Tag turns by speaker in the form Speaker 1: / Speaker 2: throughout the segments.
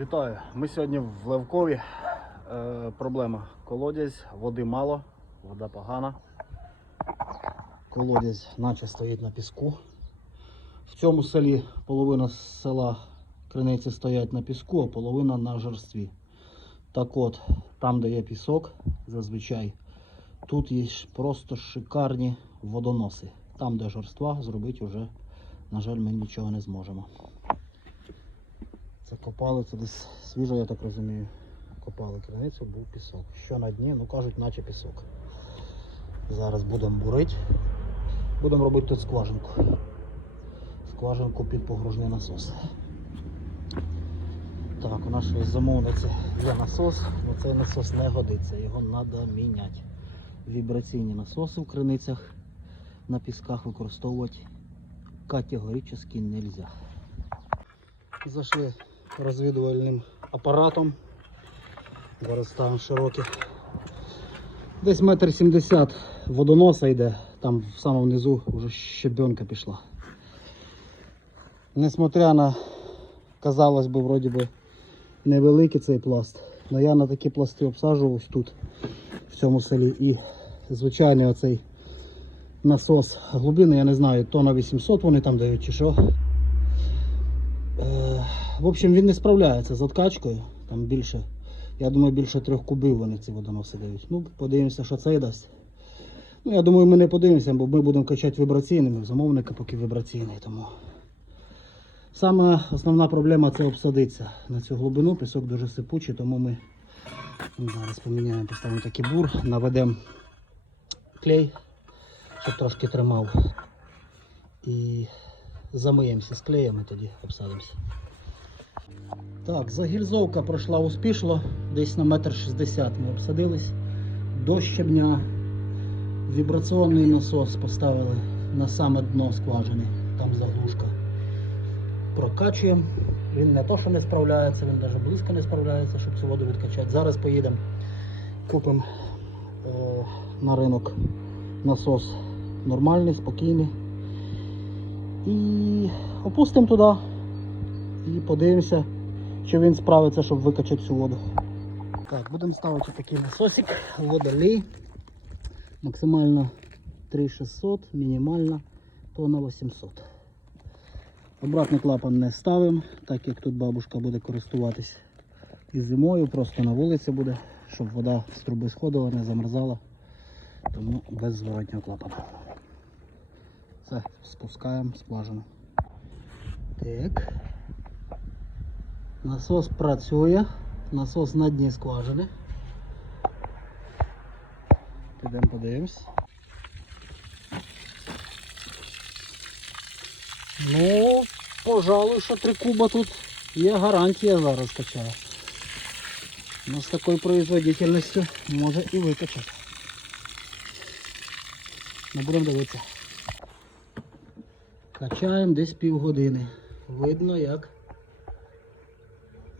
Speaker 1: Вітаю! Ми сьогодні в Левкові. Е, проблема. Колодязь, води мало, вода погана. Колодязь наче стоїть на піску. В цьому селі половина села криниці стоять на піску, а половина на жерстві. Так от, там, де є пісок, зазвичай, тут є просто шикарні водоноси. Там, де жорства, зробити вже, на жаль, ми нічого не зможемо. Це копали, це десь свіжо, я так розумію. Копали криницю, був пісок. Що на дні, ну кажуть, наче пісок. Зараз будемо бурити. Будемо робити тут скважинку. Скважинку під погружний насос. Так, у нашої замовниці є насос, але цей насос не годиться, його треба міняти. Вібраційні насоси в криницях на пісках використовувати категорично не можна. Зайшли розвідувальним апаратом. Зараз ставимо широкий. Десь метр сімдесят водоноса йде, там в самому низу вже щебенка пішла. Несмотря на, казалось би, вроді би, невеликий цей пласт, але я на такі пласти обсаджувався тут, в цьому селі. І звичайний оцей насос глибини, я не знаю, тонна 800 вони там дають чи що. Е, В общем, він не справляється з откачкою. Там більше, я думаю, більше трьох кубів вони ці водоноси дають. Ну, подивимося, що це дасть. Ну, я думаю, ми не подивимося, бо ми будемо качати вібраційними. Замовника поки вібраційний. Тому. Саме основна проблема це обсадитися на цю глибину. Пісок дуже сипучий, тому ми зараз поміняємо, поставимо такий бур, наведемо клей, щоб трошки тримав. І замиємося з клеєм тоді обсадимося. Так, загільзовка пройшла успішно, десь на метр шістдесят ми обсадились. До щебня вібраційний насос поставили на саме дно скважини, там заглушка. Прокачуємо. Він не то, що не справляється, він навіть близько не справляється, щоб цю воду відкачати. Зараз поїдемо, купимо е, на ринок насос нормальний, спокійний. І опустимо туди і подивимося, чи він справиться, щоб викачати цю воду. Так, будемо ставити такий насосик, водолей. Максимально 3600, мінімально тонна 800. Обратний клапан не ставимо, так як тут бабушка буде користуватись і зимою, просто на вулиці буде, щоб вода з труби сходила, не замерзала. Тому без зворотнього клапана. Все, спускаємо скважину. Так. Насос працює. Насос на дні скважини. Підемо подивимось. Ну, пожалуй, що три куба тут є гарантія зараз качає. Ну, з такою производительністю може і викачати. Ну, будемо дивитися. Качаємо десь півгодини. Видно, як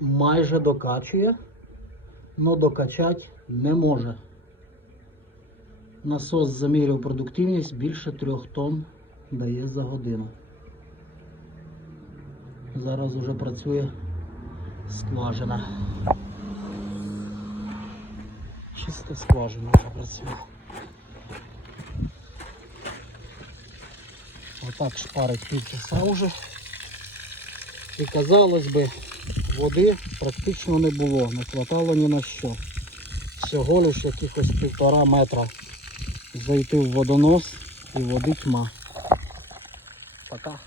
Speaker 1: майже докачує, але докачати не може. Насос заміряв продуктивність більше 3 тонн дає за годину. Зараз уже працює скважина. Чиста скважина вже працює. Отак шпарить півчаса вже. І казалось би, води практично не було, не хватало ні на що. Всього лише якихось півтора метра зайти в водонос і води тьма. Пока.